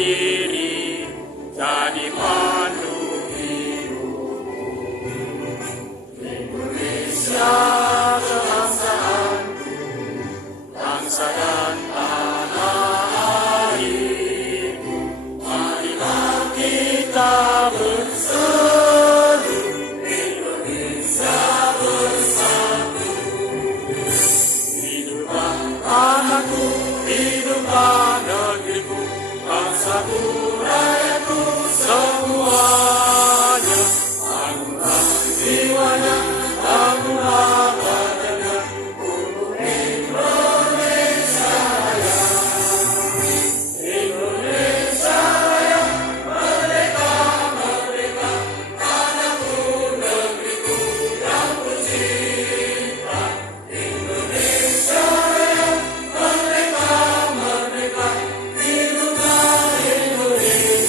diri jadi pandu hidup. Indonesia kebangsaanku, bangsa dan tanah airku, marilah kita berseru, Indonesia bersatu. Hiduplah anakku, hiduplah negeriku, bangsaku, rakyatku semuanya. Bangunlah jiwanya, bangunlah badannya, untuk Indonesia Raya. Indonesia Raya, merdeka, merdeka, tanahku, negeriku yang kucinta. Indonesia Raya, merdeka, merdeka, hiduplah Indonesia.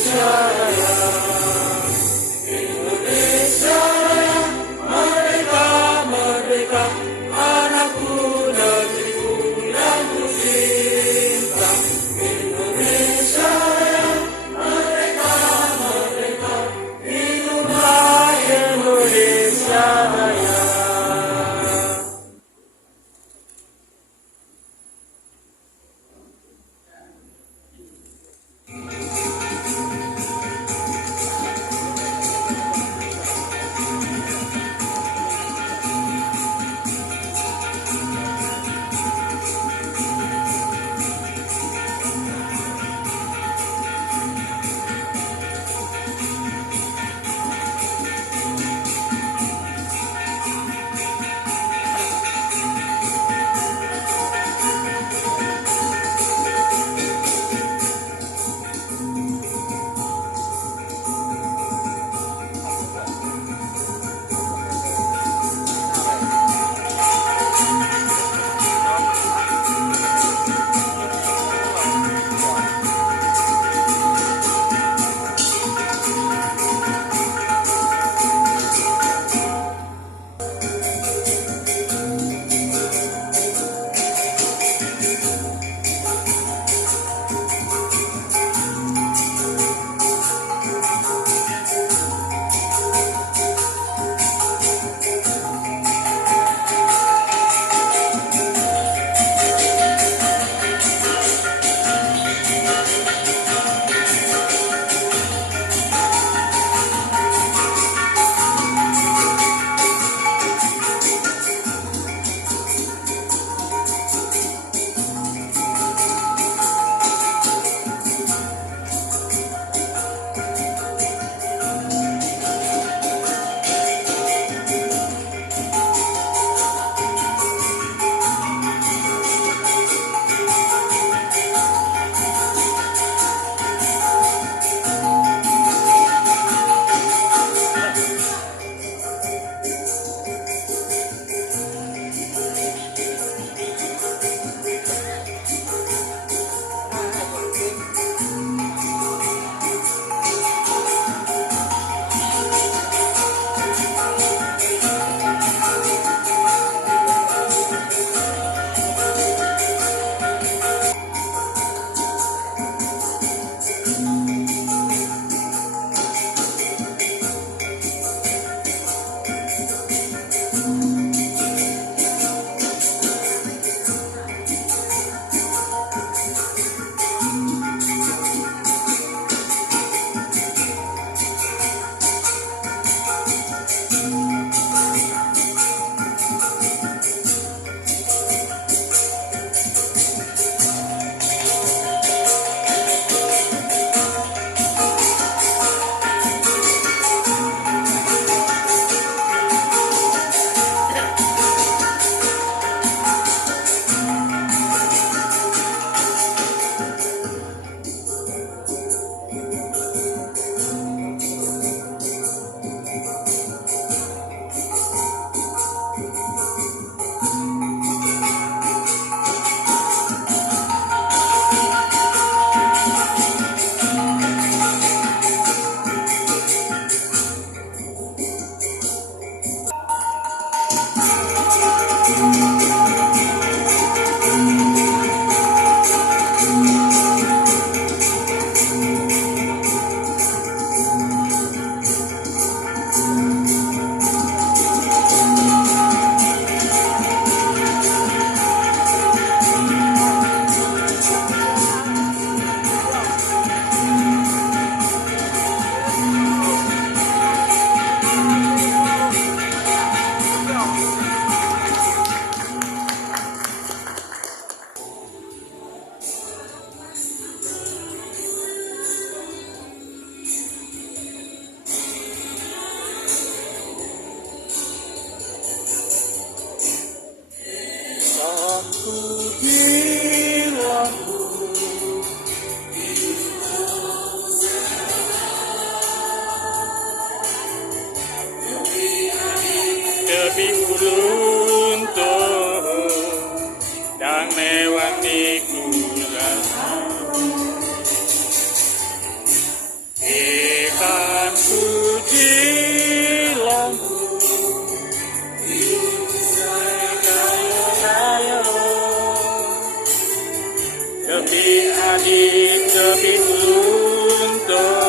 uluntur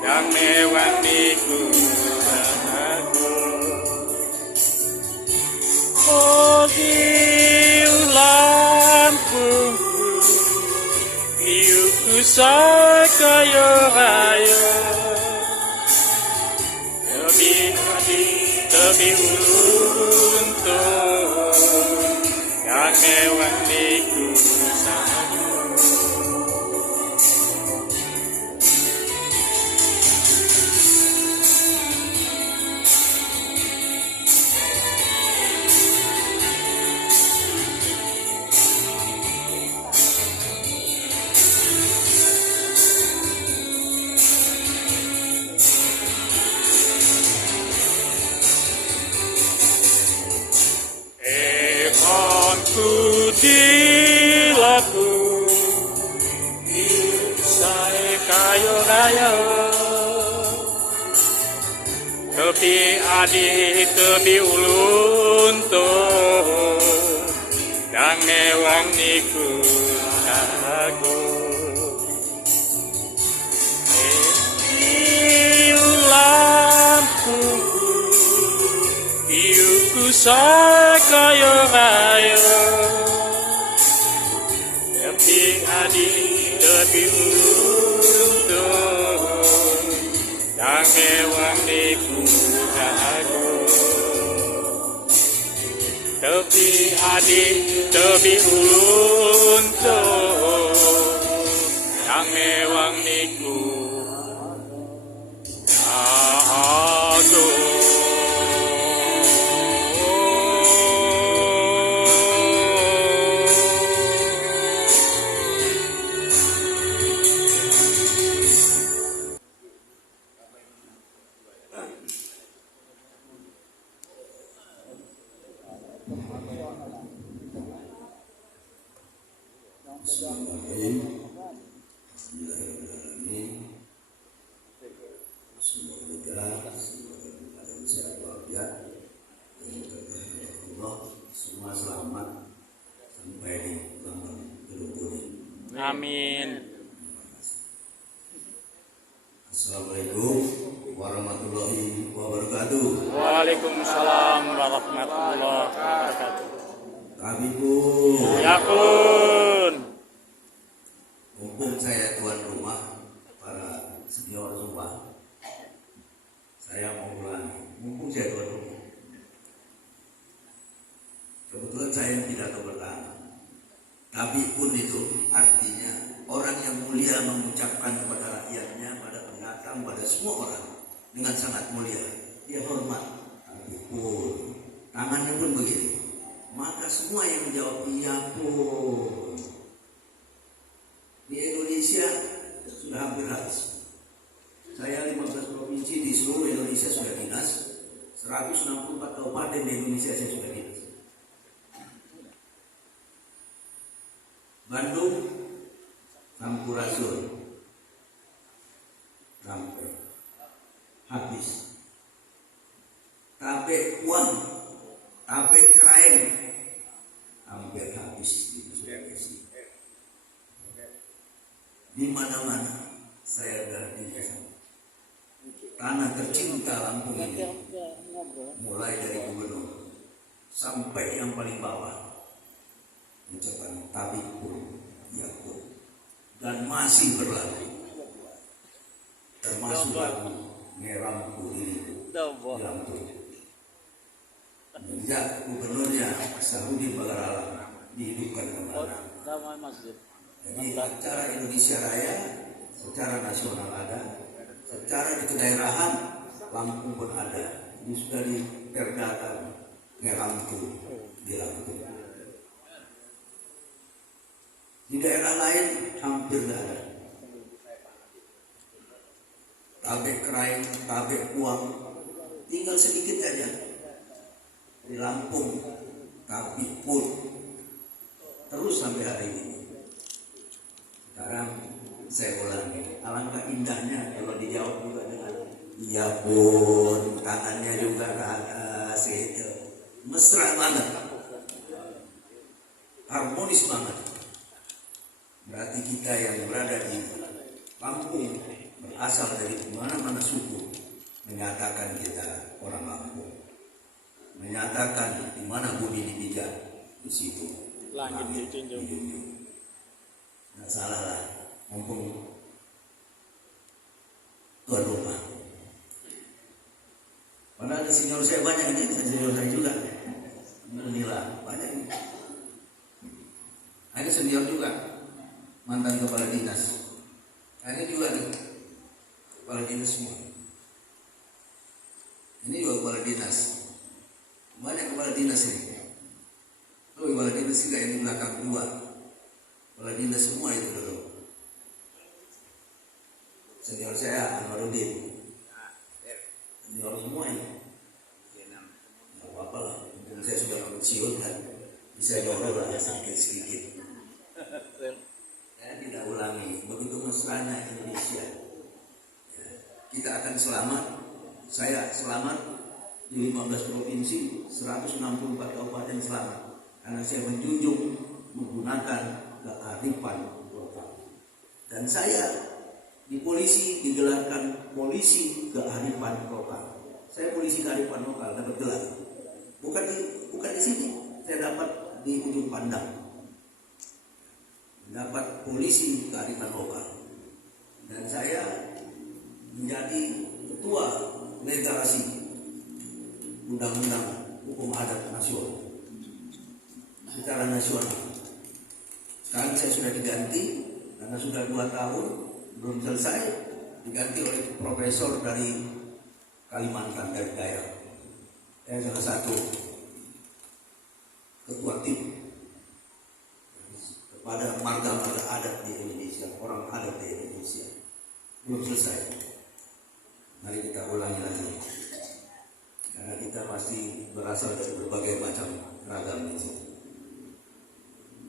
yang mewah niku aku oh diulang pungku iuku sakaya raya lebih uluntur yang mewah niku dilaku saya kayo raya tepi adi tepi uluntur dan mewang niku aku lampuku iuku sakaya raya tepi adi tepi uluntur dan mewang niku aku tepi adi tepi uluntur dan mewang niku aku Bismillahirrahmanirrahim. Semoga keadaan sehat walafiat dan berkah Allah semua selamat sampai di lambang gelembung. Amin. Assalamualaikum warahmatullahi wabarakatuh. Waalaikumsalam warahmatullahi wabarakatuh. Habibur. Ya pun. Mumpung saya tuan rumah para senior semua, saya mau ulangi. Mumpung saya tuan rumah, kebetulan saya tidak tahu pertama. Tapi pun itu artinya orang yang mulia mengucapkan kepada rakyatnya, pada pendatang, pada semua orang dengan sangat mulia. Dia hormat. Tapi pun tangannya pun begitu. Maka semua yang menjawab iya pun. Di Indonesia sudah hampir habis. Saya 15 provinsi di seluruh Indonesia sudah dinas. 164 kabupaten di Indonesia saya sudah dinas. Bandung, Sampurasun, sampai habis. Tape uang, tape kraen, hampir habis di Sulawesi. Di mana-mana saya berada di sana. Tanah tercinta Lampung ini, mulai dari gubernur sampai yang paling bawah, ucapan tabik pun ya pun, dan masih berlaku, termasuk lagu Ngeramku Diriku di Lampung. Sejak gubernurnya Sahudin Balarala dihidupkan kembali. Jadi acara Indonesia Raya secara nasional ada, secara di kedaerahan Lampung pun ada. Ini sudah diperdata Ngeramku di Lampung. Di daerah lain hampir tidak ada. Tabe krain, tabe uang, tinggal sedikit aja. Di Lampung, tapi pun terus sampai hari ini. Sekarang saya ulangi, alangkah indahnya kalau dijawab juga dengan iya pun, tangannya juga ke atas gitu. Mesra banget, harmonis banget. Berarti kita yang berada di Lampung, berasal dari mana-mana suku, menyatakan kita orang Lampung, menyatakan di mana bumi dipijak, di situ Langit dijunjung. nggak salah lah, mumpung tuan rumah. Padahal ada senior saya banyak ini, senior saya juga, menilai banyak ini. Ada senior juga, mantan kepala dinas. Ada juga nih, kepala dinas semua. Ini juga kepala dinas. Banyak kepala dinas ini. Tuh kepala dinas juga yang di belakang dua. Kepala dinas semua itu dulu. Senior saya Anwarudin. Senior semua ini. Tidak apa-apa lah. Mungkin saya sudah pensiun kan. Bisa nyolong lah sedikit-sedikit. Saya tidak ulangi. Begitu mesranya Indonesia. Ya, kita akan selamat. Saya selamat di 15 provinsi, 164 kabupaten selamat. Karena saya menjunjung menggunakan kearifan lokal. Dan saya di polisi digelarkan polisi kearifan lokal. Saya polisi kearifan lokal dapat gelar. Bukan di sini. Saya dapat di ujung pandang. Dapat polisi kearifan lokal. Dan saya menjadi ketua legalisasi undang-undang hukum adat nasional secara nasional. Sekarang saya sudah diganti karena sudah 2 tahun belum selesai, diganti oleh profesor dari Kalimantan, dari daerah. Saya salah satu ketua tim kepada marga-marga adat di Indonesia, orang adat di Indonesia. Belum selesai. Mari kita ulangi lagi. Karena kita pasti berasal dari berbagai macam ragam itu.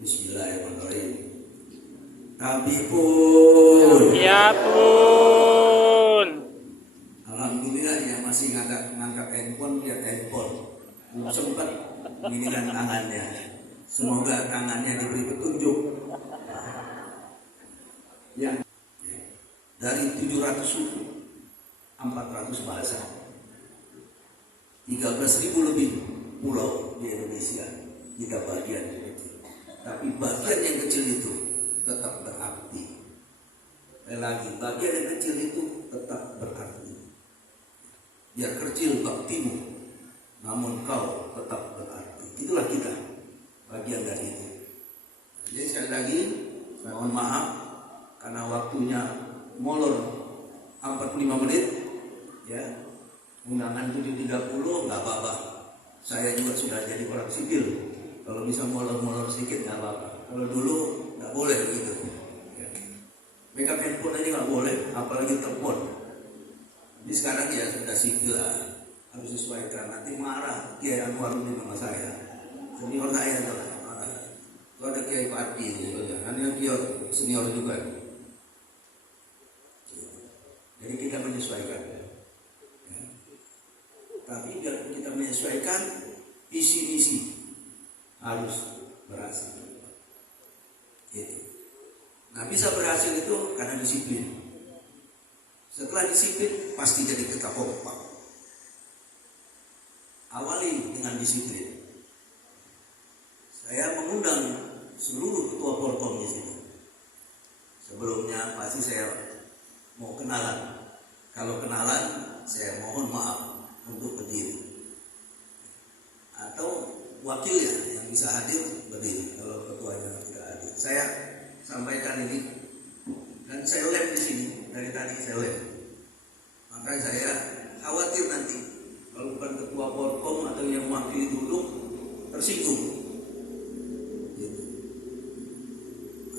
Bismillahirrahmanirrahim. Tapi pun, Ya pun. alhamdulillah ya masih ngangkat handphone, lihat handphone. Belum sempat menginginkan tangannya. Semoga tangannya diberi petunjuk. Ya, dari 700 suku, 400 bahasa, 13.000 lebih pulau di Indonesia. Kita bagian itu, tapi bagian yang kecil itu tetap berarti. Lagi bagian yang kecil itu tetap berarti. Biar kecil baktimu, namun kau tetap berarti. Itulah kita, bagian dari itu. Jadi sekali lagi mohon maaf karena waktunya molor 45 menit, ya. Undangan 7.30 nggak apa-apa. Saya juga sudah jadi orang sipil. Kalau bisa molor-molor sedikit nggak apa-apa. Kalau dulu nggak boleh begitu. Ya. Make up handphone aja nggak boleh, apalagi telepon. Jadi sekarang ya sudah sipil lah, harus sesuaikan. Nanti marah Kiai Anwarudin sama saya. Senior saya tuh marah. Itu ada Kiai Parti gitu ya. Kan dia senior juga. Jadi kita menyesuaikan. Ya. Tapi biar kita menyesuaikan, visi misi harus berhasil. Gitu. Nah bisa berhasil itu karena disiplin. Setelah disiplin pasti jadi kita kompak. Awali dengan disiplin. Saya mengundang seluruh ketua Porkom di sini. Sebelumnya pasti saya mau kenalan. Kalau kenalan, saya mohon maaf untuk berdiri. Atau wakilnya yang bisa hadir berdiri. Kalau ketuanya tidak hadir, saya sampaikan ini dan saya lem di sini dari tadi saya lem. Maka saya khawatir nanti kalau bukan ketua Porkom atau yang mewakili duduk tersinggung. Gitu.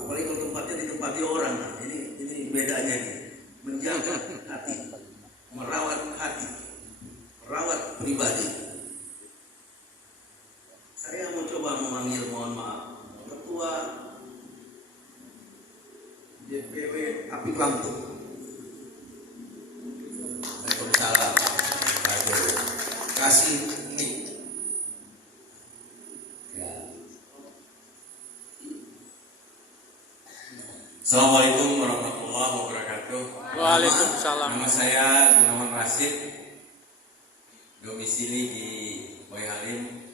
Apalagi kalau tempatnya ditempati orang, ini bedanya nih. Menjaga hati, merawat hati, merawat pribadi. Saya mau coba memanggil, mohon maaf, Ketua DPW Apik Lampung. Waalaikumsalam. Aduh, kasih ini. Ya. Assalamualaikum warahmatullahi Waalaikumsalam. Nama saya Gunawan Rasid, domisili di Boy Halim,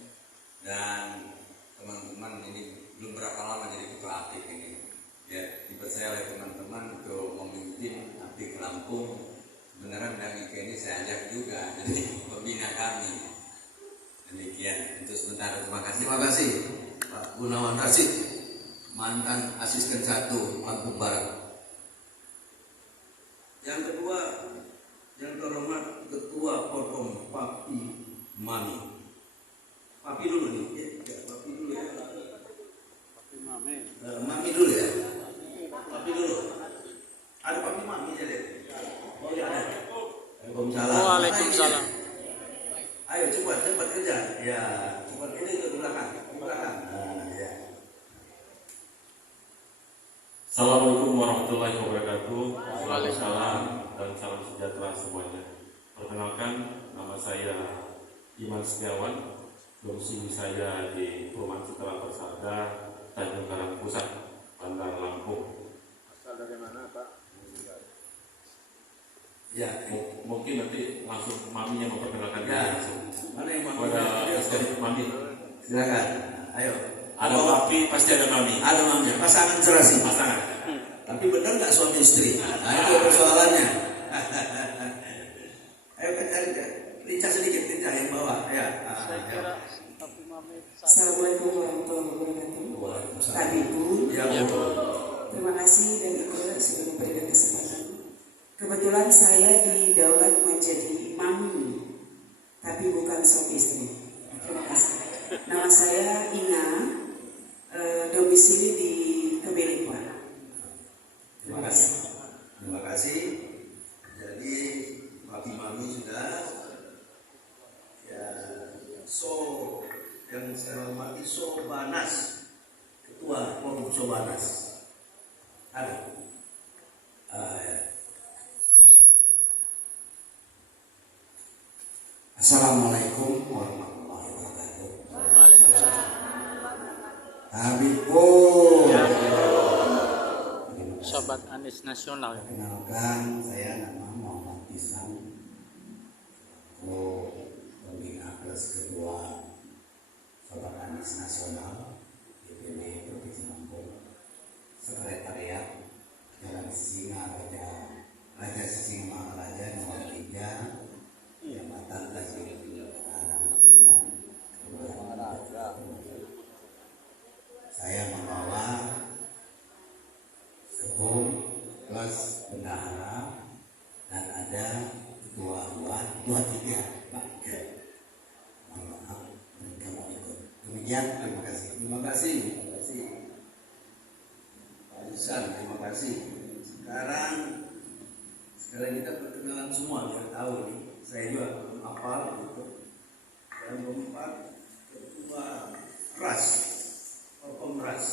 dan teman-teman ini belum berapa lama jadi ketua aktif ini. Ya, dipercaya oleh teman-teman untuk memimpin aktif Lampung. Sebenarnya bidang IK ini saya ajak juga jadi pembina kami. Demikian untuk sebentar, terima kasih. Terima kasih Pak Gunawan Rasid, mantan asisten 1 Lampung Barat. Yang kedua, yang terhormat Ketua Porkom Papi Mami. Papi dulu nih, ya, Papi dulu ya. Mami dulu ya. Papi dulu. Ada Papi Mami ya deh. Oh ya ada. Waalaikumsalam. Waalaikumsalam. Ayo cepat kerja. Ya, cepat ini ke belakang, di belakang. Nah, ya. Assalamualaikum warahmatullahi wabarakatuh. Waalaikumsalam dan salam sejahtera semuanya. Perkenalkan, nama saya Iman Setiawan. Domisili saya di Perumahan Citra Persada, Tanjung Karang Pusat, Bandar Lampung. Asal dari mana, Pak? Ya, Mungkin nanti langsung maminya memperkenalkan diri ya. langsung. Mana yang Mami? Pada mami. Silakan. Ayo. Ada papi, pasti ada mami. Ada Mami. Pasangan serasi. Pasangan. Tapi benar nggak suami istri? Nah itu persoalannya. Ayo cari lincah sedikit, lincah yang bawah. Ya. Saya kira Papi Mami. Assalamualaikum warahmatullahi wabarakatuh. Waalaikumsalam. Pak Ibu, Ya, Bu. terima kasih dan Ibu sudah memberikan kesempatan. Kebetulan saya didaulat menjadi mami, tapi bukan suami istri. Terima kasih. Nama saya Ina, domisili di Kemilikwan. Terima kasih. Terima kasih. Jadi Papi Mami sudah. Ya, yang saya hormati Sobanas, Ketua Forum Sobanas. Ada. Ya. Assalamualaikum warahmatullahi wabarakatuh. Waalaikumsalam. Habibur. Sobat Anies Nasional. Perkenalkan, saya nama Muhammad Pisang, pembina kelas kedua Sobat Anies Nasional DPD Provinsi Lampung, Sekretariat Jalan Sisinga Raja Sisinga Maharaja nomor 3, Jambatan Kasih Saya membawa sekum plus bendahara dan ada ketua 23 Pak. Mohon maaf mereka mau ikut. Demikian, terima kasih. Terima kasih. Terima kasih. Pak Yusan, terima kasih. Sekarang kita perkenalan semua biar tahu nih. Saya juga belum hafal gitu. Yang keempat ketua RAS, Porkom RAS.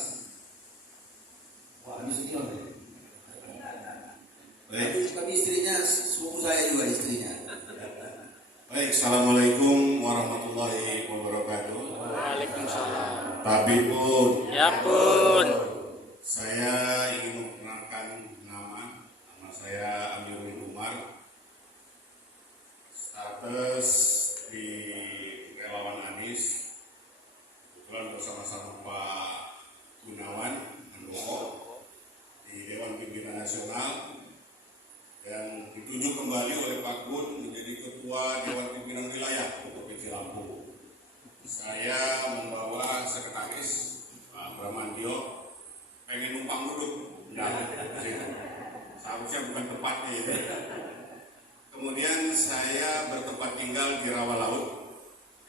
Wah, ini senior nih. Tapi istrinya, sepupu saya juga istrinya. Baik, Assalamualaikum warahmatullahi wabarakatuh. Waalaikumsalam. Tapi pun, Ya pun. saya ingin memperkenalkan nama saya Amirul Umar. Status di relawan Anies, kebetulan bersama-sama Pak Gunawan Handoko di Dewan Pimpinan Nasional, dan ditunjuk kembali oleh Pak Gun menjadi Ketua Dewan Pimpinan Wilayah Provinsi Lampung. Saya membawa sekretaris Pak Bramantio, pengen numpang duduk, seharusnya bukan tempatnya itu. Kemudian saya bertempat tinggal di Rawa Laut,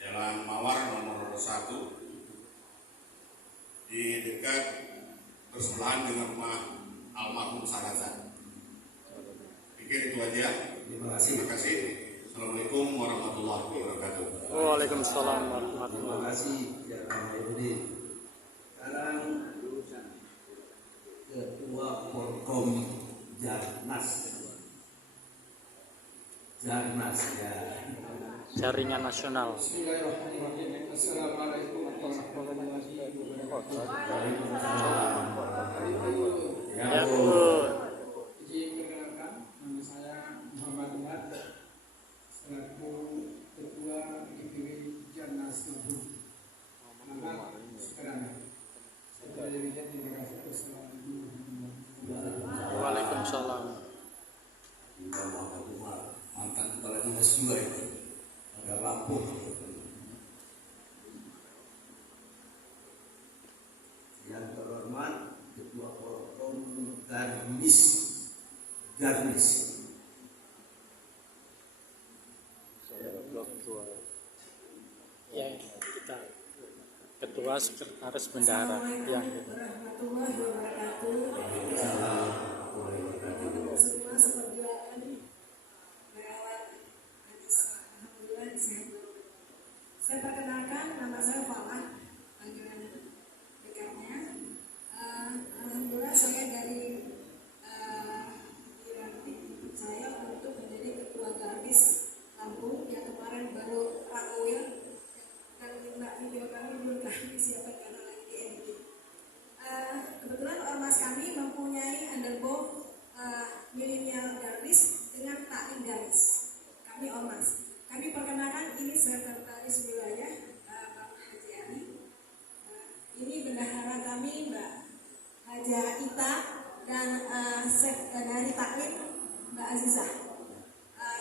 Jalan Mawar nomor 1, di dekat bersebelahan dengan rumah almarhum Sarazan. Pikir itu aja. Terima kasih. Terima kasih. Assalamualaikum warahmatullahi wabarakatuh. Waalaikumsalam Terima warahmatullahi kasih. Ya, Pak Yudi. Sekarang Ketua Porkom Jarnas. Jarnas ya. Jaringan Nasional. Bismillahirrahmanirrahim. Assalamualaikum warahmatullahi wabarakatuh. Ya pun. Izin perkenalkan, nama saya Juga mantan kepala dinas juga itu, agak lapor. Yang terhormat Ketua Protokol Garnis. Ya, kita Ketua Sekretaris Bendahara yang warahmatullahi wabarakatuh. Semua seperjuangan merawat hadis. Alhamdulillah sehat. Saya perkenalkan, nama saya Falah, panggilan dekatnya. Alhamdulillah saya dari dilantik saya untuk menjadi Ketua Garnis Lampung yang kemarin baru rakwil dan video kami belum kami siapkan karena lagi di editing. Kebetulan ormas kami mempunyai underbo milenial Garnis dengan taklim Garnis. Kami ormas. Kami perkenalkan ini sekretaris wilayah Bapak Haji Ali. Ini bendahara kami Mbak Haja Ita dan dari taklim Mbak Azizah.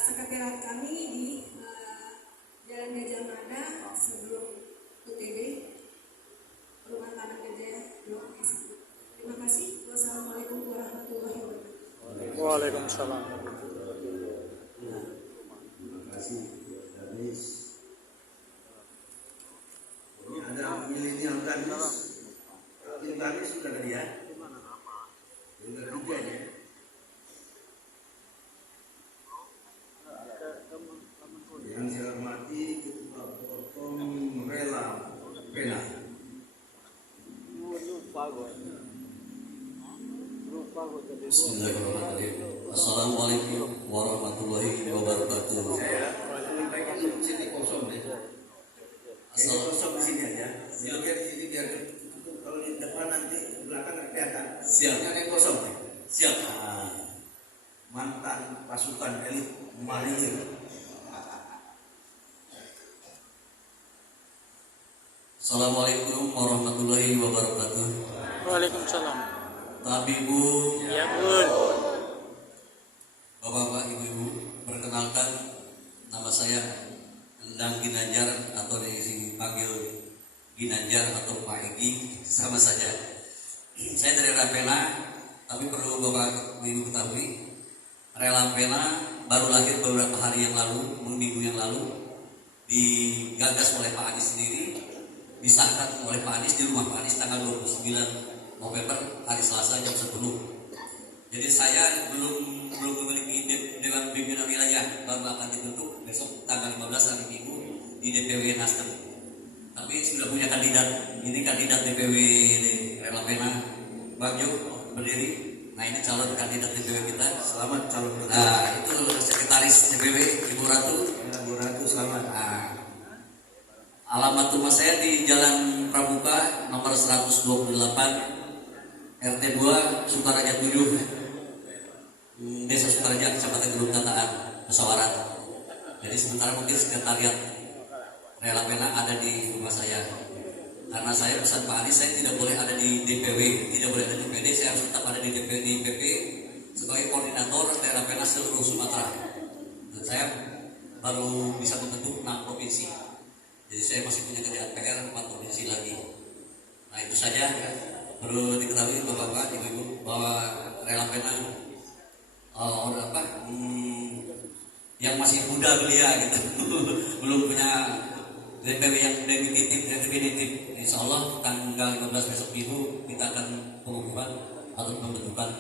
Sekretariat kami di Jalan Gajah Mada sebelum UTB Rumah Taman Gajah Blok S. Terima kasih. Wassalamualaikum warahmatullahi wabarakatuh. Waalaikumsalam. Terima kasih, Danis. Ini ada milenial Danis. Tim Danis sudah tadi ya? Sudah tiga ya? Yang saya hormati Ketua Protokol Rela Pena. Bismillahirrahmanirrahim. Assalamualaikum warahmatullahi wabarakatuh. Saya pengen sini kosong deh. Ini kosong di sini aja. Duduknya di sini biar kalau di depan nanti di belakang nggak kelihatan. Siap. Yang ini kosong deh. Siap. Nah, mantan pasukan elit Marinir. Assalamualaikum warahmatullahi wabarakatuh. Waalaikumsalam. Tabibu, Ya Bun. Bapak-bapak, ibu-ibu, perkenalkan nama saya Endang Ginanjar atau dipanggil Ginanjar atau Pak Egi, sama saja. Saya dari Rapena, tapi perlu Bapak Ibu ketahui, Rela Pena baru lahir beberapa hari yang lalu, minggu yang lalu, digagas oleh Pak Anies sendiri, disahkan oleh Pak Anies di rumah Pak Anies tanggal 29 November hari Selasa jam 10. Jadi saya belum memiliki Dewan Pimpinan Wilayah, baru akan dibentuk besok tanggal 15 hari Minggu di DPW Nasdem. Tapi sudah punya kandidat. Ini kandidat DPW Rela Pena, Bang Jo berdiri. Nah ini calon kandidat DPW kita. Selamat calon ketua. Nah itu sekretaris DPW Ibu Ratu. Ibu Ratu selamat. Nah, alamat rumah saya di Jalan Pramuka nomor 128 RT 2 Sukaraja 7 Desa Sukaraja Kecamatan Gunung Tataan Pesawaran. Jadi sementara mungkin sekretariat Rela Pena ada di rumah saya. Karena saya pesan Pak Anies, saya tidak boleh ada di DPW, tidak boleh ada di DPD, saya harus tetap ada di DPP sebagai koordinator Rela Pena seluruh Sumatera. Dan saya baru bisa membentuk 6 provinsi. Jadi saya masih punya kerjaan PR 4 provinsi lagi. Nah itu saja perlu diketahui Bapak-bapak, Ibu-ibu bahwa Rela Pena yang masih muda belia gitu, belum punya DPW yang definitif. Insya Allah tanggal 15 besok Minggu kita akan pengumuman atau pembentukan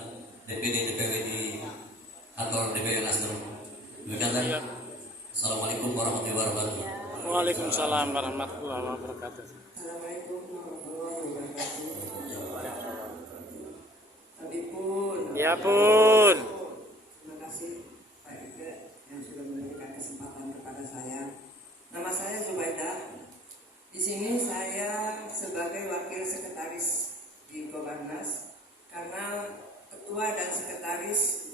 DPW di kantor DPW Nasdem. Demikian. Assalamualaikum warahmatullahi wabarakatuh. Waalaikumsalam warahmatullahi wabarakatuh. Assalamualaikum warahmatullahi wabarakatuh. Tapi pun. Ya Bun. Terima kasih Pak Ika yang sudah memberikan kesempatan kepada saya. Nama saya Zubaidah. Di sini saya sebagai wakil sekretaris di Kobarnas karena ketua dan sekretaris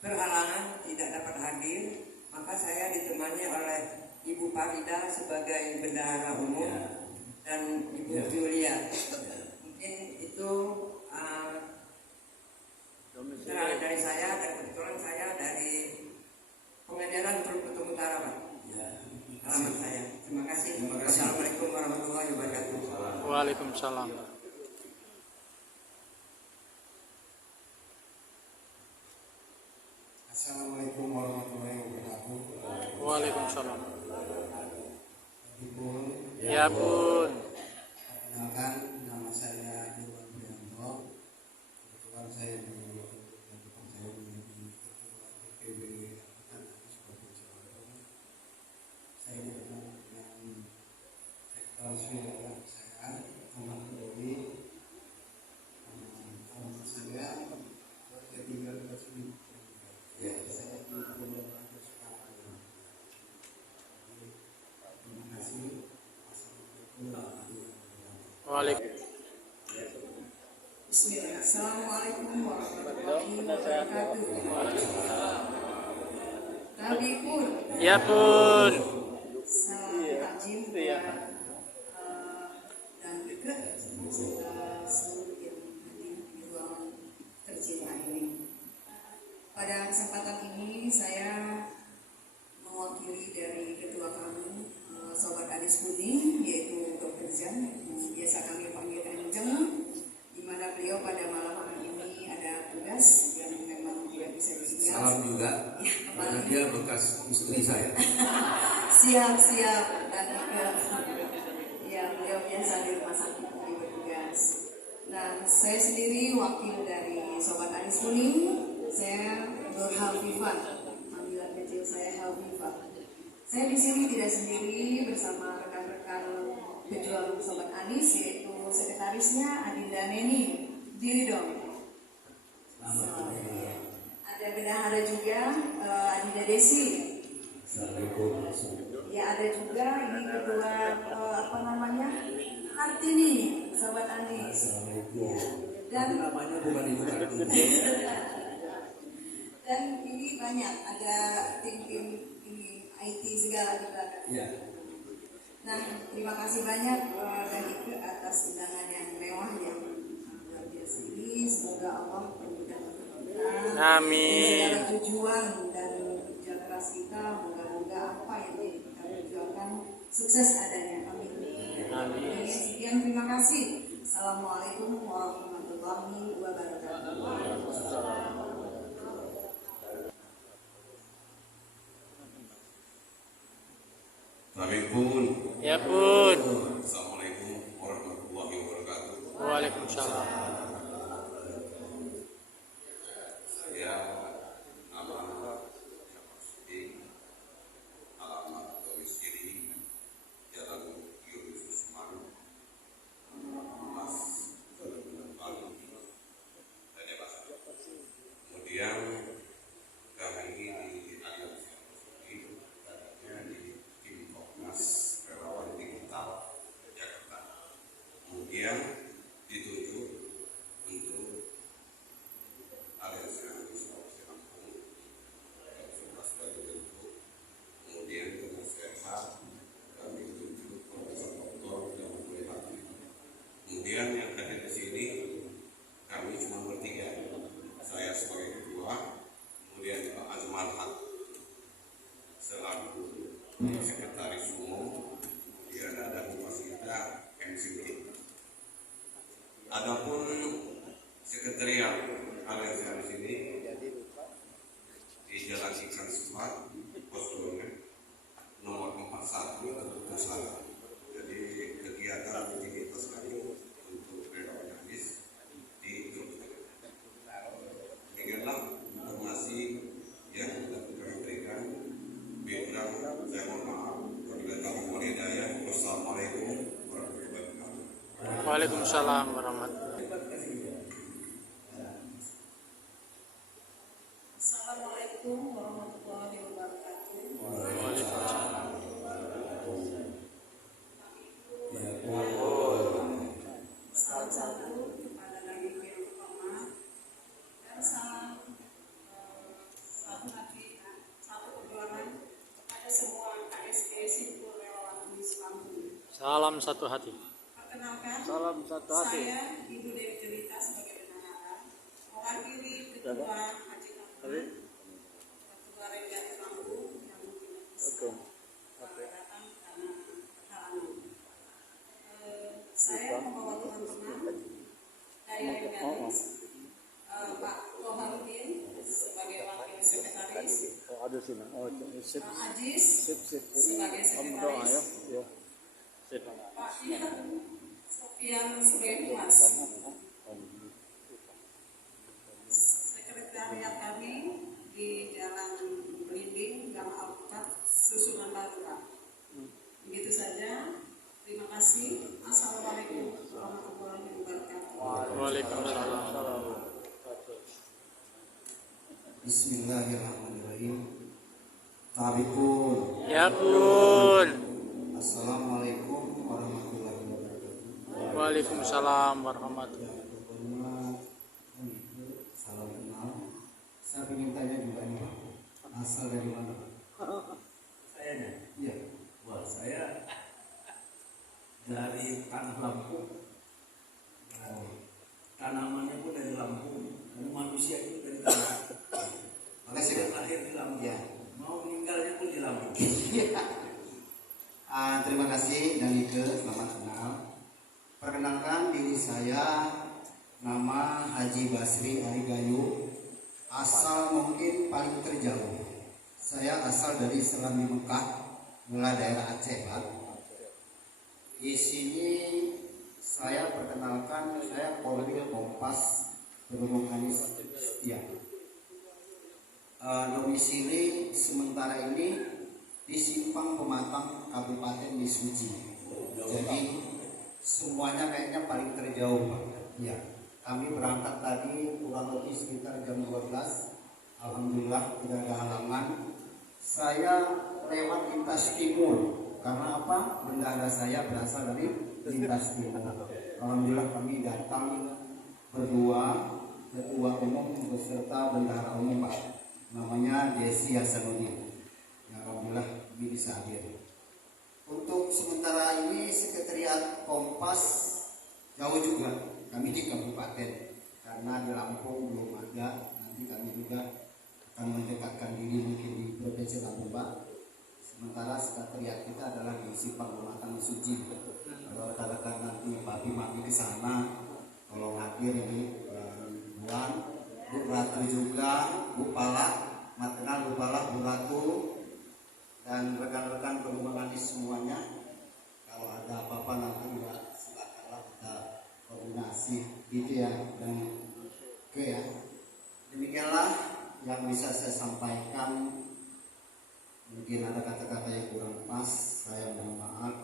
berhalangan tidak dapat hadir, maka saya ditemani oleh Ibu Farida sebagai bendahara umum dan Ibu Julia. Mungkin itu dari saya, dan kebetulan saya dari Waalaikumsalam. Assalamualaikum warahmatullahi wabarakatuh. Waalaikumsalam. Ibu, Ya Bun. perkenalkan nama saya Irwan Prianto. Kebetulan saya di tempat saya menjadi ketua DPW Anies Kabupaten Cirebon. Saya bertemu dengan rektor saudara saya, Ahmad Dewi, anak saya, warga tinggal di sini. Ya, saya di Pondok Rantis Sekarang. Terima kasih. Assalamualaikum warahmatullahi wabarakatuh. Waalaikumsalam. Bismillah. Assalamualaikum warahmatullahi wabarakatuh. Kami pun Ya Bun. salam takjim dan juga seluruh yang hadir di ruangan tercinta ini. Pada kesempatan ini saya mewakili dari ketua kami Sobat Anies Kuning, yaitu Dr. Zan, yang biasa kami panggil Anjeng, di mana beliau pada malam hari ini ada tugas yang memang tidak bisa ditinggal. Salam juga, Ya, karena kembali. dia bekas istri saya. Siap dan juga ya beliau biasa di rumah sakit di bertugas. Nah, saya sendiri wakil dari Sobat Anies Kuning, saya Nur Halifah, panggilan kecil saya Halifah. Saya di sini tidak sendiri bersama rekan-rekan pejuang Sobat Anies, yaitu sekretarisnya Adinda Neni. Diri dong. Ada bendahara juga Adinda Desi. Ya, ada juga ini ketua Kartini, Sobat Anies. Ya. Dan Namanya bukan ibu kandung. dan ini banyak, ada tim-tim ini IT segala juga. Ya. Nah, terima kasih banyak dan itu atas undangan yang mewah yang luar biasa ini. Semoga Allah memberikan kita Amin. segala tujuan dan kerja keras kita. Moga-moga apa yang kita perjuangkan sukses adanya. Amin. Amin. Sekian, terima kasih. Assalamualaikum warahmatullahi wabarakatuh. Assalamualaikum. Ya Bun. Assalamualaikum warahmatullahi wabarakatuh. Waalaikumsalam. Saya nama Syafruddin, alamat domisili Jalan Yunus Usman, Mas Bali, Denpasar. Kemudian kami di Aliansi Syafruddin, tadinya di tim Komnas Relawan Digital Jakarta. Kemudian ditunjuk untuk Aliansi Sulawesi Lampung yang sudah dibentuk. Kemudian dengan sehat kami tunjuk Profesor Dr. Jamal Hati. Kemudian yang hadir di sini kami cuma bertiga. Saya sebagai ketua, kemudian Pak Azmal Haq selaku sekretaris umum, kemudian ada Wasita MCT. Adapun sekretariat Aliansi Anies ini di Jalan Ikan Sifat, Pos Dolongan, nomor 41 Teguh Selatan. Jadi kegiatan aktivitas kami untuk relawan Anies di Teguh. Demikianlah informasi yang dapat kami berikan. Bila saya mohon maaf, wabillahi taufiq wal hidayah. Wassalamualaikum warahmatullahi wabarakatuh. Waalaikumsalam warahmatullahi Assalamualaikum warahmatullahi wabarakatuh. Waalaikumsalam. Salam satu kepada Nabi yang pertama dan salam satu hati, satu perjuangan kepada semua KSP Simpul Relawan Anies Lampung. Salam satu hati. Perkenalkan, Salam satu hati. saya Ibu Dewi Cerita sebagai bendahara, mewakili Ketua Haji Lampung, Ketua Rakyat Lampung yang tidak bisa datang karena halangan. Saya membawa ada sini. Oh, sip. Pak Ajis Sip. sebagai Om doa ya. sekretaris, Ya. Sip. Pak Sofian sebagai tuas. Sekretariat kami di Jalan Belimbing, Gang Alpukat, susunan baru Pak. Begitu saja. Terima kasih. Assalamualaikum warahmatullahi wabarakatuh. Waalaikumsalam. Bismillahirrahmanirrahim. Tabikun. Ya pun. Assalamualaikum warahmatullahi wabarakatuh. Waalaikumsalam warahmatullahi. Hormat, salam kenal. Saya ingin tanya juga nih, Pak. Asal dari mana, Pak? Sayanya, Iya. wah saya dari tanah Lampung. Tanamannya pun dari Lampung, dan manusia itu dari tanah. Makasih, Saya Pak. lahir di Lampung, Ya. mau meninggalnya pun di Lampung. Terima kasih dan Ike, selamat kenal. Perkenalkan diri saya, nama Haji Basri Arigayu. Asal mungkin paling terjauh. Saya asal dari Selami Mekah, mulai daerah Aceh, Pak. Di sini saya perkenalkan, saya Polri Kompas Gunung Anis Setia. Domisili sementara ini di Simpang Pematang, Kabupaten Mesuji. Jadi semuanya kayaknya paling terjauh, Pak. Ya, kami berangkat tadi kurang lebih sekitar jam 12. Alhamdulillah tidak ada halangan. Saya lewat lintas timur. Karena apa? Bendahara saya berasal dari lintas timur. Alhamdulillah kami datang berdua, ketua umum beserta bendahara umum, Pak. Namanya Desi Hasanuddin. Ya, alhamdulillah kami bisa hadir. Untuk sementara ini sekretariat Kompas jauh juga. Kami di kabupaten karena di Lampung belum ada. Nanti kami juga akan mendekatkan diri mungkin di Provinsi Lampung, Pak. Sementara sekretariat kita adalah di Simpang Pematang Suci. Kalau rekan-rekan nanti Pak Bimaki ke sana, tolong hadir ini Buan, Bu Ratu juga, Bu Palak, Matkenal Bu Palak, Bu Ratu, dan rekan-rekan pengembangan semuanya. Kalau ada apa-apa nanti juga silakanlah kita koordinasi gitu ya. Dan oke ya, demikianlah yang bisa saya sampaikan. Mungkin ada kata-kata yang kurang pas, saya mohon maaf.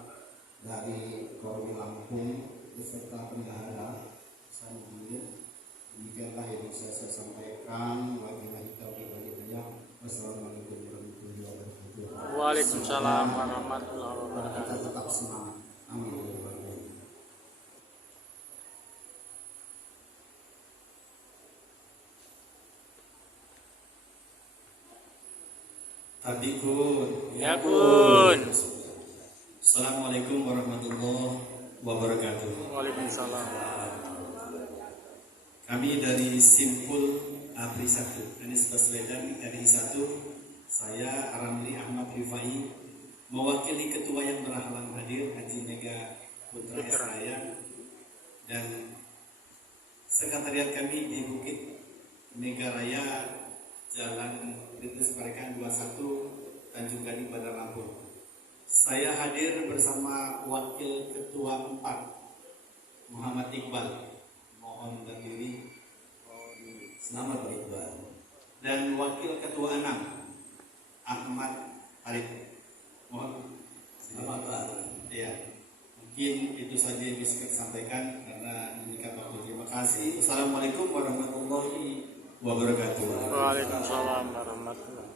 Dari Korwi Lampung beserta bendahara saya mohon. Demikianlah yang bisa saya sampaikan. Wabillahi taufiq wal hidayah. Wassalamualaikum warahmatullahi wabarakatuh. Waalaikumsalam warahmatullahi wabarakatuh. Kita tetap semangat. Amin. Tabikun. Ya pun. Assalamualaikum warahmatullahi wabarakatuh. Waalaikumsalam. Kami dari Simpul APRI 1 Anies Baswedan RI 1. Saya Ramli Ahmad Rifai mewakili ketua yang berhalang hadir Haji Mega Putra Esraya dan sekretariat kami di Bukit Mega Raya Jalan Rintis Parekan 21 Tanjung Gading Bandar Lampung. Saya hadir bersama Wakil Ketua 4 Muhammad Iqbal. Mohon berdiri. Selamat Pak Iqbal. Dan Wakil Ketua 6 Ahmad Arif. Mohon. Selamat Pak. Ya, mungkin itu saja yang bisa kita sampaikan karena menyingkat waktu. Terima kasih. Assalamualaikum warahmatullahi wabarakatuh. Waalaikumsalam warahmatullahi.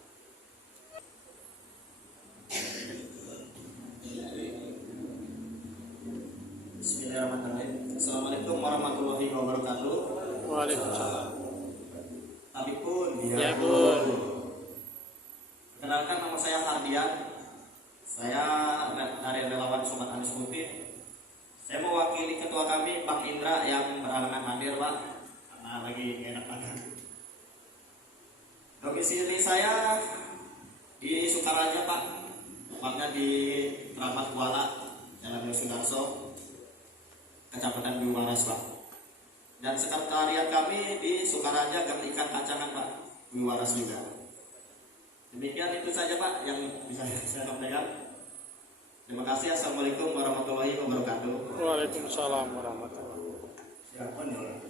Bismillahirrahmanirrahim. Assalamualaikum warahmatullahi wabarakatuh. Waalaikumsalam. Tapi pun Ya pun. perkenalkan, nama saya Hardian. Saya dari relawan Sobat Anies Putih. Saya mewakili ketua kami Pak Indra yang berhalangan hadir, Pak, karena lagi enak badan. Domisili saya di Sukaraja, Pak, tepatnya di Keramat Kuala, Jalan Yosudarso, Kecamatan Biwaras, Pak. Dan sekretariat kami di Sukaraja, Gang Ikan Kacangan, Pak, Biwaras juga. Demikian itu saja Pak yang bisa saya sampaikan. Terima kasih. Assalamualaikum warahmatullahi wabarakatuh. Waalaikumsalam warahmatullahi wabarakatuh. Siapa nih orang?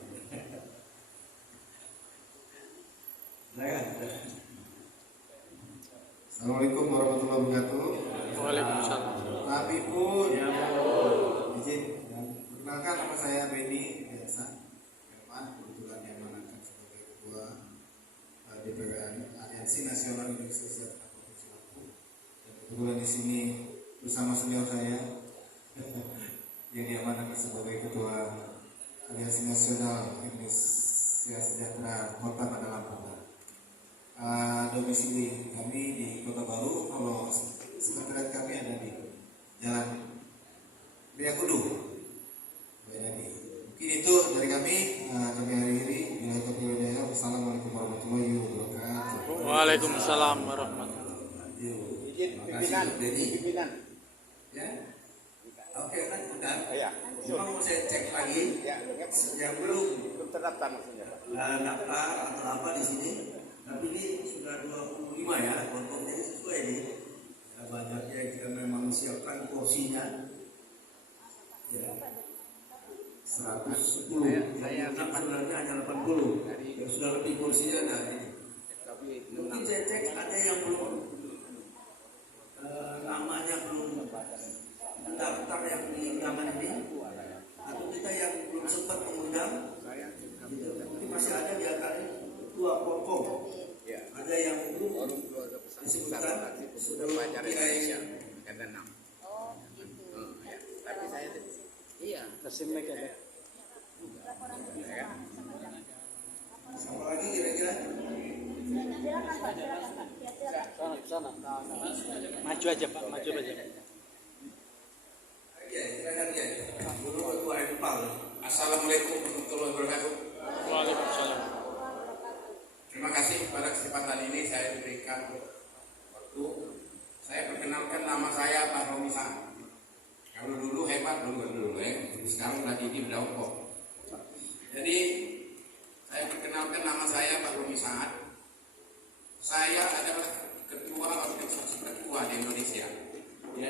Assalamualaikum warahmatullahi wabarakatuh. Waalaikumsalam. Tapi pun izin perkenalkan, nama saya Benny biasa Herman, kebetulan yang menangkan sebagai ketua DPR Aliansi Nasional Indonesia Sejahtera Provinsi Lampung. Dan kebetulan di sini bersama senior saya yang diamanahkan sebagai ketua Aliansi Nasional Indonesia Sejahtera Kota Bandar Lampung. Domisili kami di Kota Baru, kalau sekretariat kami ada di Jalan Raya Kudu. Mungkin itu dari kami hari ini. Wassalamualaikum warahmatullahi wabarakatuh. Waalaikumsalam warahmatullahi wabarakatuh. Pimpinan. Ya. Oke kan udah. Iya. Cuma mau saya cek lagi. Yang belum terdaftar maksudnya. Daftar atau apa di sini. Tapi ini sudah 25 ya, kelompoknya sesuai nih. Ya, banyaknya kita memang siapkan porsinya. Ya. 110. Saya sebenarnya hanya 80. Ya, sudah lebih porsinya dari. Mungkin saya cek ada yang belum namanya belum mendaftar yang di undangan ini, atau kita yang belum sempat mengundang. Ini masih ada di antara dua pokok. Ada yang belum disebutkan sudah belajar Indonesia kata 6. Oh gitu. Ya. Tapi saya iya Kasih mic ya. sama lagi kira-kira Sana. Maju aja Pak, maju aja. ya silakan ya. Dulu ketua MPAL. Assalamualaikum warahmatullahi wabarakatuh. Waalaikumsalam. Terima kasih pada kesempatan ini saya diberikan waktu. Saya perkenalkan, nama saya Pak Romi Saad. Kalau dulu hebat dulu ya. Sekarang lagi di Bidangkok. Jadi saya perkenalkan, nama saya Pak Romi Saad. Saya adalah ketua organisasi ketua di Indonesia. Ya,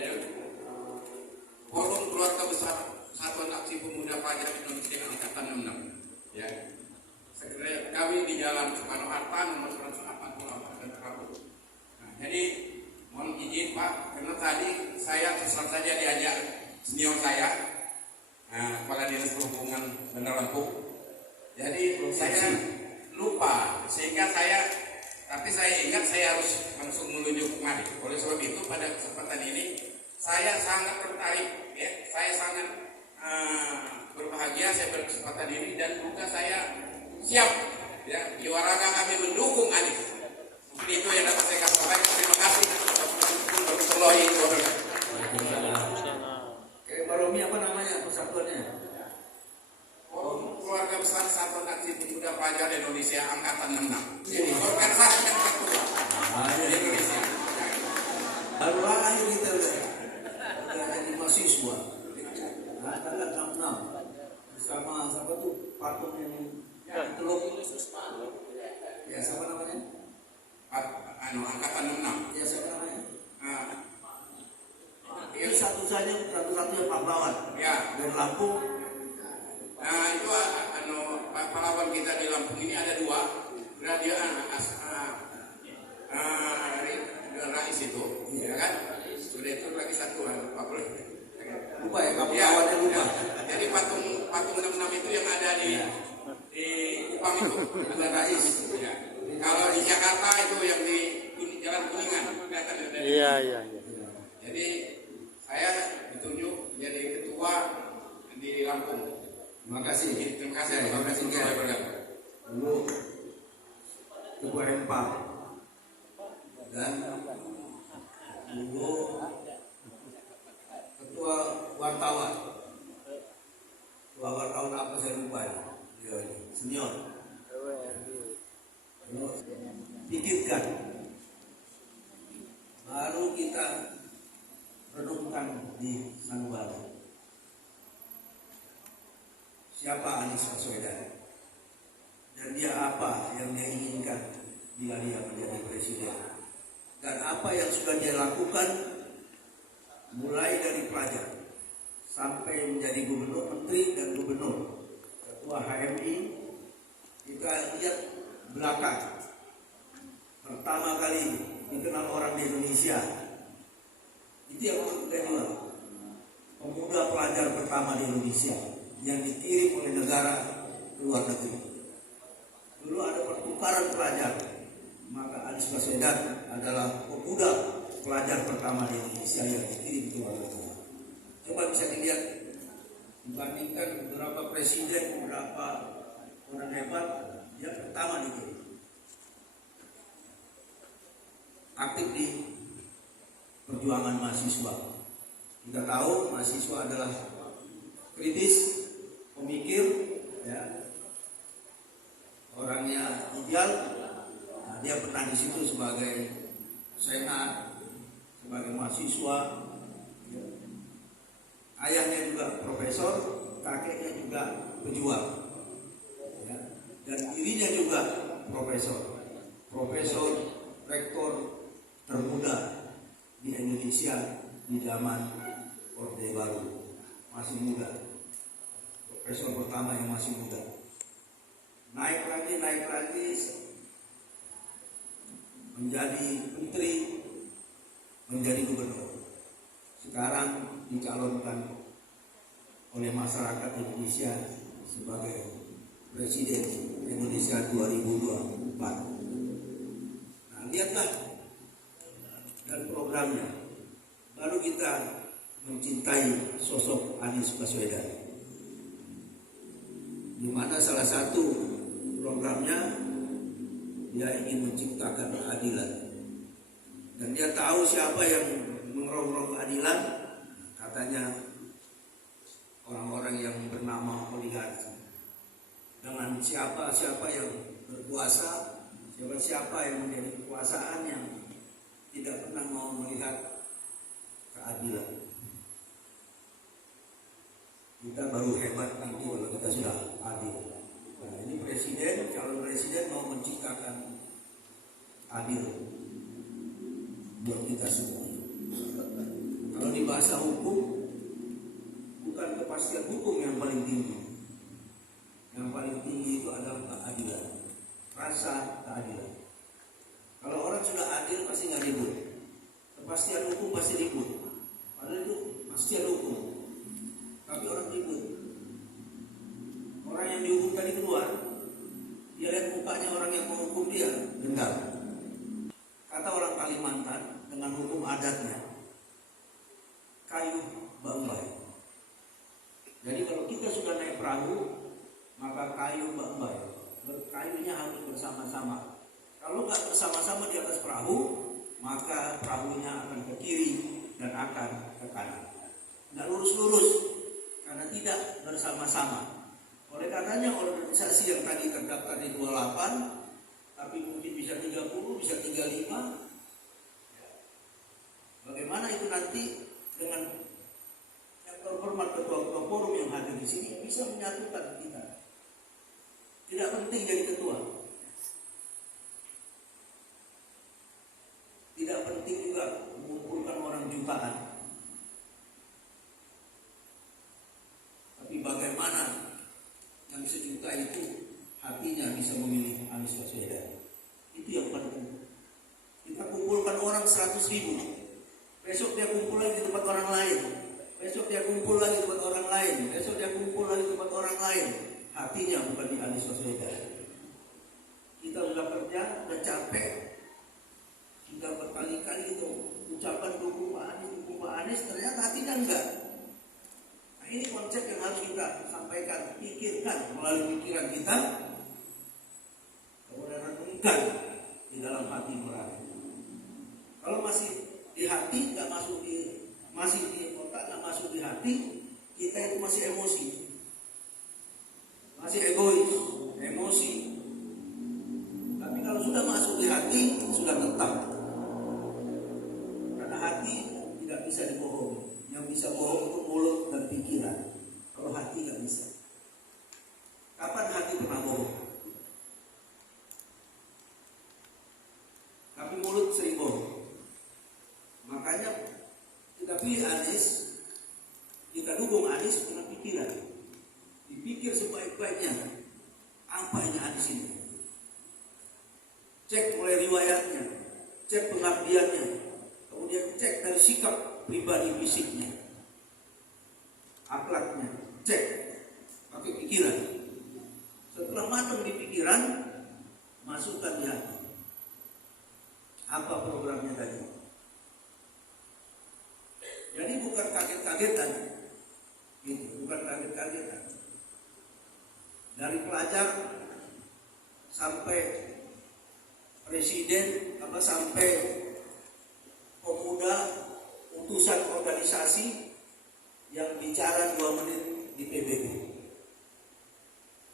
Forum Keluarga Besar Satuan Aksi Pemuda Pelajar Indonesia Angkatan 66. Ya. Sekretariat kami di Jalan Soekarno-Hatta nomor 148 dan Prabowo. Nah, jadi mohon izin Pak, karena tadi saya terserah saja diajak senior saya, Kepala Dinas Perhubungan Bandar Lampung. Jadi saya lupa, sehingga tapi saya ingat saya harus langsung menuju kemari. Oleh sebab itu pada kesempatan ini saya sangat tertarik, ya, saya sangat berbahagia saya berkesempatan ini, dan juga saya siap, ya, Iwaraga kami mendukung Anies. Itu yang dapat saya katakan. Terima kasih. Warahmatullahi wabarakatuh. Oke, Pak Romi apa namanya persatuannya? Forum Keluarga Besar Satuan Aksi Pemuda Pelajar Indonesia Angkatan 66. Jadi organisasi yang tertua di Indonesia. Baru lahir kita udah jadi mahasiswa. Nah, tanggal 66 bersama siapa tuh patung yang teluk. Ya, siapa namanya? Angkatan 66. Ya, siapa namanya? Itu satu-satunya pahlawan. Ya, dari Lampung. Nah, itu pahlawan kita di Lampung ini ada dua. Radio Rais itu, ya kan? Sudah itu lagi satu, Pak boleh. Lupa ya, pahlawannya lupa. Jadi patung 66 itu yang ada di Kupang itu, ada Rais. Ya. Kalau di Jakarta itu yang di Jalan Kuningan, kelihatan ada. Iya. Jadi saya ditunjuk jadi ketua di Lampung. Terima kasih. Terima kasih. Dulu ketua MPAL dan dulu ketua wartawan. Ketua wartawan apa saya lupa ya. Senior. Pikirkan. Baru kita renungkan di Sanubari. Siapa Anies Baswedan? Dan dia apa yang dia inginkan bila dia menjadi presiden? apa yang sudah dia lakukan mulai dari pelajar sampai menjadi gubernur, menteri dan gubernur, ketua HMI. Kita lihat belakang, pertama kali dikenal orang di Indonesia, itu yang kita jual, pemuda pelajar pertama di Indonesia yang dikirim oleh negara ke luar negeri. Dulu ada pertukaran pelajar, maka Anies Baswedan adalah pemuda pelajar pertama di Indonesia yang dikirim ke luar negeri. Coba bisa dilihat, dibandingkan beberapa presiden, beberapa orang hebat, dia pertama dikirim. Aktif di perjuangan mahasiswa. Kita tahu mahasiswa adalah kritis, pemikir, ya, orangnya ideal. Nah, dia pernah di situ sebagai senat, sebagai mahasiswa. Ya. Ayahnya juga profesor, kakeknya juga pejuang, ya. Dan dirinya juga profesor, rektor termuda di Indonesia di zaman Orde Baru, masih muda, profesor pertama yang masih muda. Naik lagi menjadi menteri, menjadi gubernur. Sekarang dicalonkan oleh masyarakat Indonesia sebagai Presiden Indonesia 2024. Nah, lihatlah dan programnya, baru kita mencintai sosok Anies Baswedan, di mana salah satu programnya dia ingin menciptakan keadilan, dan dia tahu siapa yang mengerongrong keadilan. Katanya orang-orang yang bernama oligarki, dengan siapa yang berkuasa, siapa yang menjadi kekuasaan yang tidak pernah mau melihat keadilan. Kita baru hebat nanti kalau kita sudah adil. Nah, ini presiden, calon presiden mau menciptakan adil buat kita semua. Kalau di bahasa hukum, bukan kepastian hukum yang paling tinggi. Yang paling tinggi itu adalah keadilan, rasa keadilan. Kalau orang sudah adil pasti nggak ribut. Kepastian hukum pasti ribut. Padahal itu kepastian hukum, tapi orang ribut. Orang yang dihukum tadi keluar, dia lihat mukanya orang yang menghukum dia, dendam. Kata orang Kalimantan dengan hukum adatnya, kayu bambai. Jadi kalau kita sudah naik perahu, maka kayu bambai, kayunya harus bersama-sama. Kalau nggak bersama-sama di atas perahu, maka perahunya akan ke kiri dan akan ke kanan. Nggak lurus-lurus, karena tidak bersama-sama. Oleh karenanya organisasi yang tadi terdaftar di 28, tapi mungkin bisa 30, bisa 35. Bagaimana itu nanti dengan yang terhormat ketua-ketua forum yang hadir di sini bisa menyatukan kita. Tidak penting jadi ketua. Tidak penting juga mengumpulkan orang jutaan. Tapi bagaimana yang sejuta itu hatinya bisa memilih Anies Baswedan. Itu yang penting. Kita kumpulkan orang 100.000. Besok dia kumpul lagi di tempat orang lain. Besok dia kumpul lagi di tempat orang lain. Besok dia kumpul lagi di tempat orang lain. Hatinya bukan di Anies Baswedan. Kita sudah kerja, sudah capek. Kita berkali-kali itu ucapan dukung Pak Anies, ternyata hatinya enggak. Nah, ini konsep yang harus kita sampaikan, pikirkan melalui pikiran kita, kemudian renungkan di dalam hati nurani. Kalau masih di hati, nggak masuk masih di otak, nggak masuk di hati, kita itu masih emosi, masih egois, emosi. Tapi kalau sudah masuk di hati, sudah tetap. Karena hati tidak bisa dibohongi. Yang bisa bohong itu mulut dan pikiran. Kalau hati nggak bisa. Kapan hati pernah bohong? Tapi mulut sering bohong. pilih Anies, kita dukung Anies dengan pikiran. Dipikir sebaik-baiknya apa yang Anies ini. Cek mulai riwayatnya, cek pengabdiannya, kemudian cek dari sikap pribadi fisiknya, akhlaknya, cek pakai pikiran. Setelah matang di pikiran, masukkan di hati. Apa programnya tadi? Jadi bukan kaget-kagetan, gitu, bukan kaget-kagetan. Dari pelajar sampai presiden, sampai pemuda, utusan organisasi yang bicara 2 menit di PBB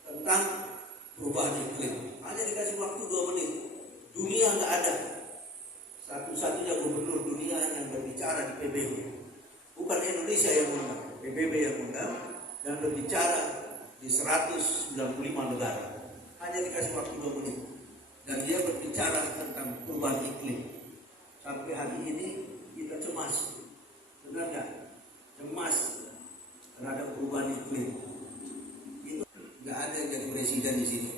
tentang perubahan iklim. Hanya dikasih waktu 2 menit. Dunia nggak ada. Satu-satunya gubernur dunia yang berbicara di PBB. Bukan Indonesia yang undang, PBB yang undang, dan berbicara di 195 negara. Hanya dikasih waktu 2 menit. Dan dia berbicara tentang perubahan iklim. Sampai hari ini kita cemas. Benar nggak? Cemas terhadap perubahan iklim. Itu nggak ada yang jadi presiden di sini.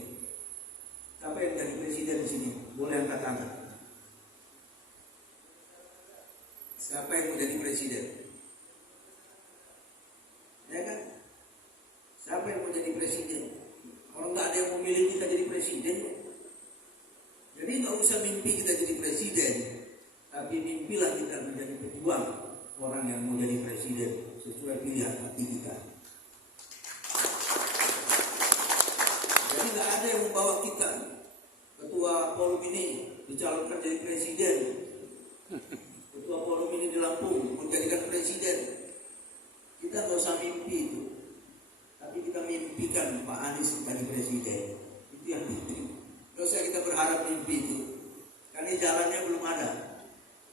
Siapa yang jadi presiden di sini? Boleh angkat tangan. Siapa yang mau jadi presiden? Ya kan? Siapa yang mau jadi presiden? Kalau nggak ada yang memilih kita jadi presiden, jadi nggak usah mimpi kita jadi presiden, tapi mimpilah kita menjadi pejuang orang yang mau jadi presiden sesuai pilihan hati kita. Jadi nggak ada yang membawa kita. Ketua forum ini dicalonkan jadi presiden. Ketua forum ini di Lampung menjadikan presiden. Kita nggak usah mimpi itu, tapi kita mimpikan Pak Anies menjadi presiden. Itu yang penting. Nggak usah kita berharap mimpi itu, karena jalannya belum ada,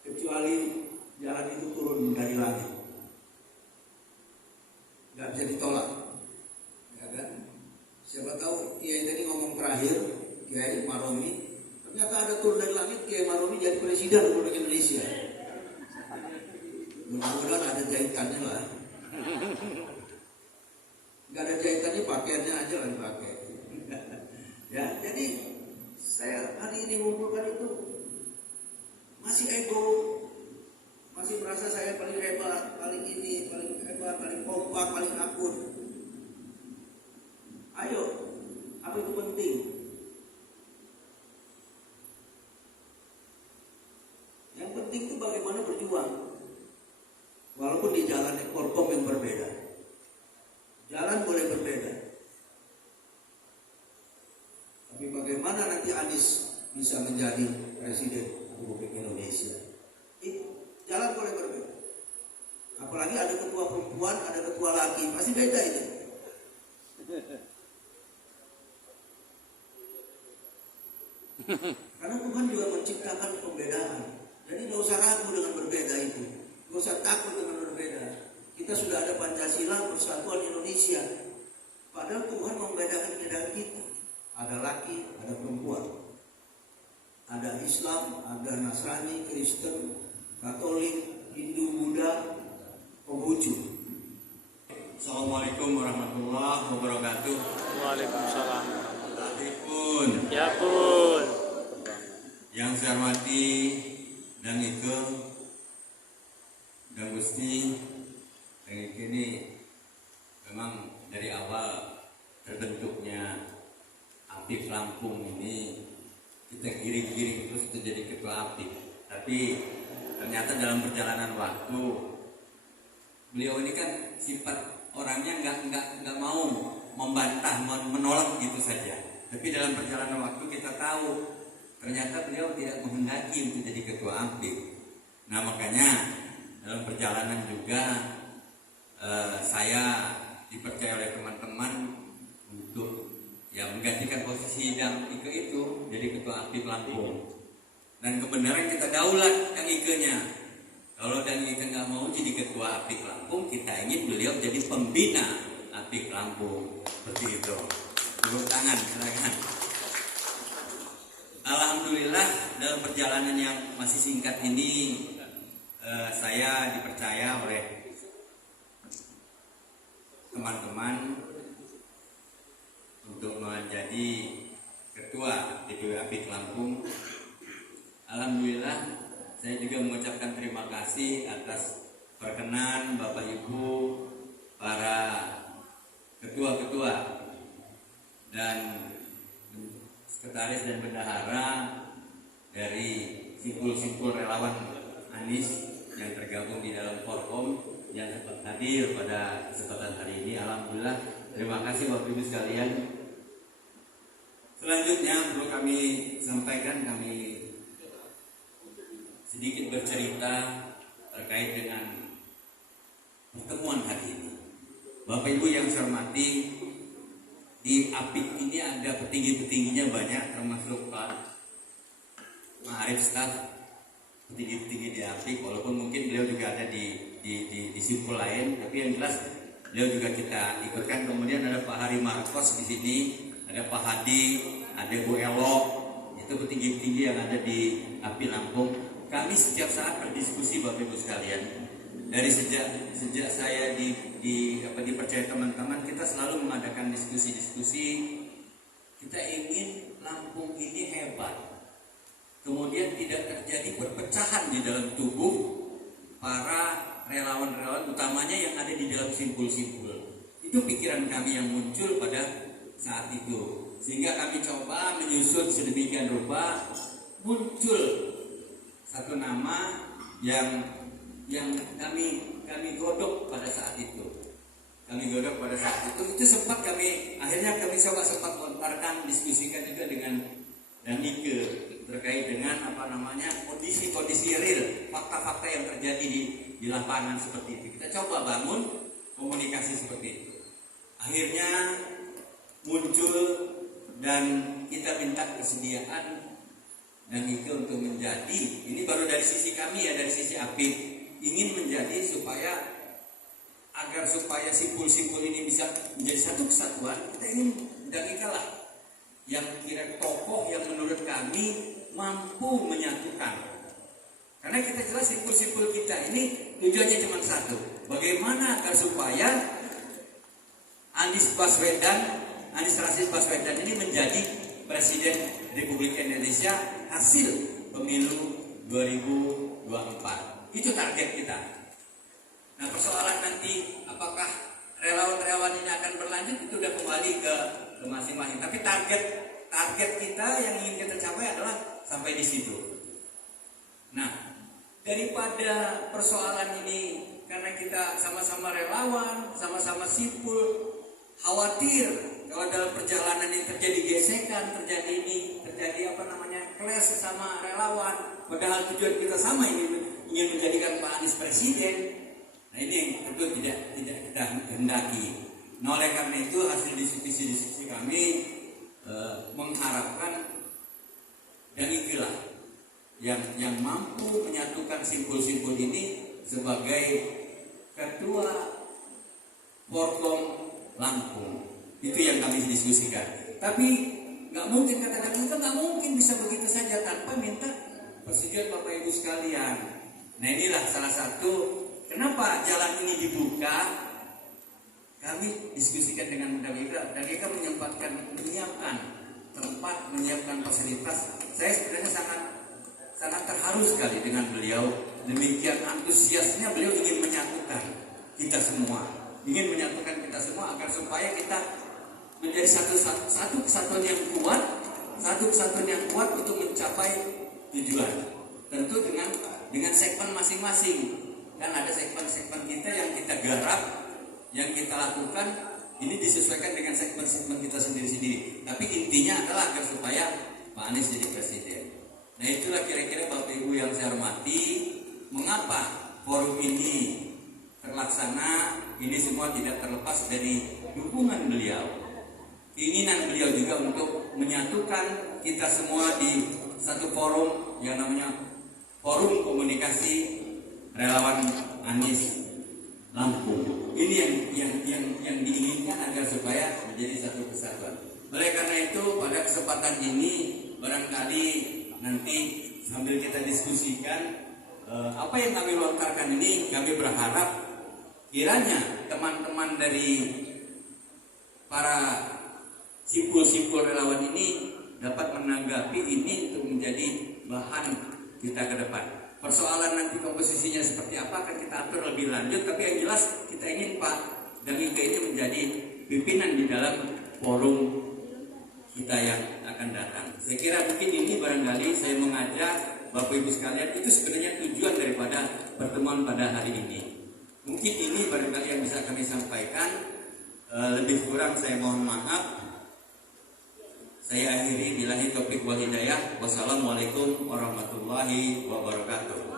kecuali jalan itu turun dari langit, nggak bisa ditolak, ya kan? Siapa tahu Kiai tadi ngomong terakhir, Kiai Maromi, ternyata ada turun dari langit, Kiai Maromi jadi presiden Republik Indonesia. Mudah-mudahan ada jahitannya lah. Nggak ada jahitannya, pakaiannya aja lah dipakai. Ya, jadi saya hari ini mengumpulkan itu masih ego, masih merasa saya paling hebat, paling ini, paling hebat, paling kompak, paling akun. Ayo, apa itu penting? Yang penting itu bagaimana berjuang, walaupun di jalan korkom yang berbeda. Jalan boleh berbeda, tapi bagaimana nanti Anies bisa menjadi presiden Republik Indonesia? Jalan boleh berbeda. Apalagi ada ketua perempuan, ada ketua laki, pasti beda itu. Karena Tuhan juga menciptakan pembedaan. Jadi nggak usah ragu dengan berbeda itu, nggak usah takut dengan berbeda. Kita sudah ada Pancasila, Persatuan Indonesia. Padahal Tuhan membedakan kita. Ada laki, ada perempuan, ada Islam, ada Nasrani, Kristen, Katolik, Hindu, Buddha, Konghucu. Assalamualaikum warahmatullahi wabarakatuh. Waalaikumsalam. Pun. Ya pun. Yang saya hormati dan itu dan Gusti dan ini memang dari awal terbentuknya Apik Lampung ini kita giring-giring terus menjadi ketua Apik. Tapi ternyata dalam perjalanan waktu beliau ini kan sifat orangnya nggak mau membantah, menolak gitu saja. Tapi dalam perjalanan waktu kita tahu ternyata beliau tidak menghendaki untuk jadi ketua Apik. Nah makanya dalam perjalanan juga saya dipercaya oleh teman-teman untuk menggantikan posisi dan Ike itu jadi ketua Apik Lampung. Dan kebenaran kita daulat yang Ike-nya. Kalau dan Ike nggak mau jadi ketua Apik Lampung, kita ingin beliau jadi pembina Apik Lampung. Seperti itu. Tepuk tangan, silakan. Alhamdulillah dalam perjalanan yang masih singkat ini saya dipercaya oleh teman-teman untuk menjadi ketua DPW APIK Lampung. Alhamdulillah, saya juga mengucapkan terima kasih atas perkenan Bapak Ibu, para ketua-ketua dan sekretaris dan bendahara dari simpul-simpul relawan Anies yang tergabung di dalam Forkom yang sempat hadir pada kesempatan hari ini. Alhamdulillah, terima kasih Bapak Ibu sekalian. Selanjutnya perlu kami sampaikan, kami sedikit bercerita terkait dengan pertemuan hari ini. Bapak Ibu yang saya hormati, di APIK ini ada petinggi-petingginya banyak, termasuk Pak Ma'arif staf petinggi-petinggi di APIK, walaupun mungkin beliau juga ada di simpul lain, tapi yang jelas beliau juga kita ikutkan. Kemudian ada Pak Hari Marcos di sini, ada Pak Hadi, ada Bu Elo, itu petinggi-petinggi yang ada di APIK Lampung. Kami setiap saat berdiskusi Bapak Ibu sekalian. Dari sejak saya dipercaya teman-teman, kita selalu mengadakan diskusi-diskusi. Kita ingin Lampung ini hebat. Kemudian tidak terjadi perpecahan di dalam tubuh para relawan-relawan, utamanya yang ada di dalam simpul-simpul. Itu pikiran kami yang muncul pada saat itu. Sehingga kami coba menyusun sedemikian rupa, muncul satu nama yang kami godok pada saat itu. Itu sempat akhirnya kami sempat lontarkan, diskusikan juga dengan Danike terkait dengan kondisi real, fakta-fakta yang terjadi di lapangan seperti itu. Kita coba bangun komunikasi seperti itu. Akhirnya muncul dan kita minta kesediaan Danike untuk menjadi, ini baru dari sisi kami ya, dari sisi APIK, ingin menjadi agar supaya simpul-simpul ini bisa menjadi satu kesatuan. Kita ingin Danike lah yang kira tokoh yang menurut kami mampu menyatukan. Karena kita jelas simpul-simpul kita ini tujuannya cuma satu, bagaimana agar supaya Anies Rashid Baswedan ini menjadi Presiden Republik Indonesia hasil pemilu 2024. Itu target kita. Nah, persoalan nanti apakah relawan-relawan ini akan berlanjut itu udah kembali ke masing-masing. Tapi target kita yang ingin kita capai adalah sampai di situ. Nah, daripada persoalan ini, karena kita sama-sama relawan, sama-sama simpul, khawatir kalau dalam perjalanan ini terjadi gesekan, terjadi clash sesama relawan, padahal tujuan kita sama, ingin menjadikan Pak Anies presiden. Nah, ini yang tentu tidak kita hendaki. Nah, oleh karena itu hasil diskusi kami mengharapkan Danike lah yang mampu menyatukan simpul-simpul ini sebagai ketua Forkom Lampung. Itu yang kami diskusikan. Tapi nggak mungkin, kata Danike nggak mungkin bisa begitu saja tanpa minta persetujuan Bapak Ibu sekalian. Nah, inilah salah satu kenapa jalan ini dibuka. Kami diskusikan dengan Danike menyiapkan tempat, menyiapkan fasilitas. Saya sebenarnya sangat terharu sekali dengan beliau. Demikian antusiasnya beliau ingin menyatukan kita semua, agar supaya kita menjadi satu kesatuan yang kuat untuk mencapai tujuan. Tentu dengan segmen masing-masing. Kan ada segmen-segmen kita yang kita garap, yang kita lakukan, ini disesuaikan dengan segmen-segmen kita sendiri-sendiri. Tapi intinya adalah agar supaya Pak Anies jadi presiden. Nah, itulah kira-kira Bapak Ibu yang saya hormati, mengapa forum ini terlaksana. Ini semua tidak terlepas dari dukungan beliau, keinginan beliau juga untuk menyatukan kita semua di satu forum yang namanya Forum Komunikasi Relawan Anies Lampung. Ini yang diinginkan agar supaya menjadi satu kesatuan. Oleh karena itu pada kesempatan ini barangkali nanti sambil kita diskusikan apa yang kami lontarkan ini, kami berharap kiranya teman-teman dari para simpul-simpul relawan ini dapat menanggapi ini untuk menjadi bahan kita ke depan. Persoalan nanti komposisinya seperti apa akan kita atur lebih lanjut, tapi yang jelas kita ingin Pak Damika ini menjadi pimpinan di dalam forum kita yang akan datang. Saya kira mungkin ini barangkali saya mengajak Bapak Ibu sekalian, itu sebenarnya tujuan daripada pertemuan pada hari ini. Mungkin ini barangkali yang bisa kami sampaikan. Lebih kurang saya mohon maaf. Saya akhiri billahi taufiq wal hidayah. Wassalamualaikum warahmatullahi wabarakatuh.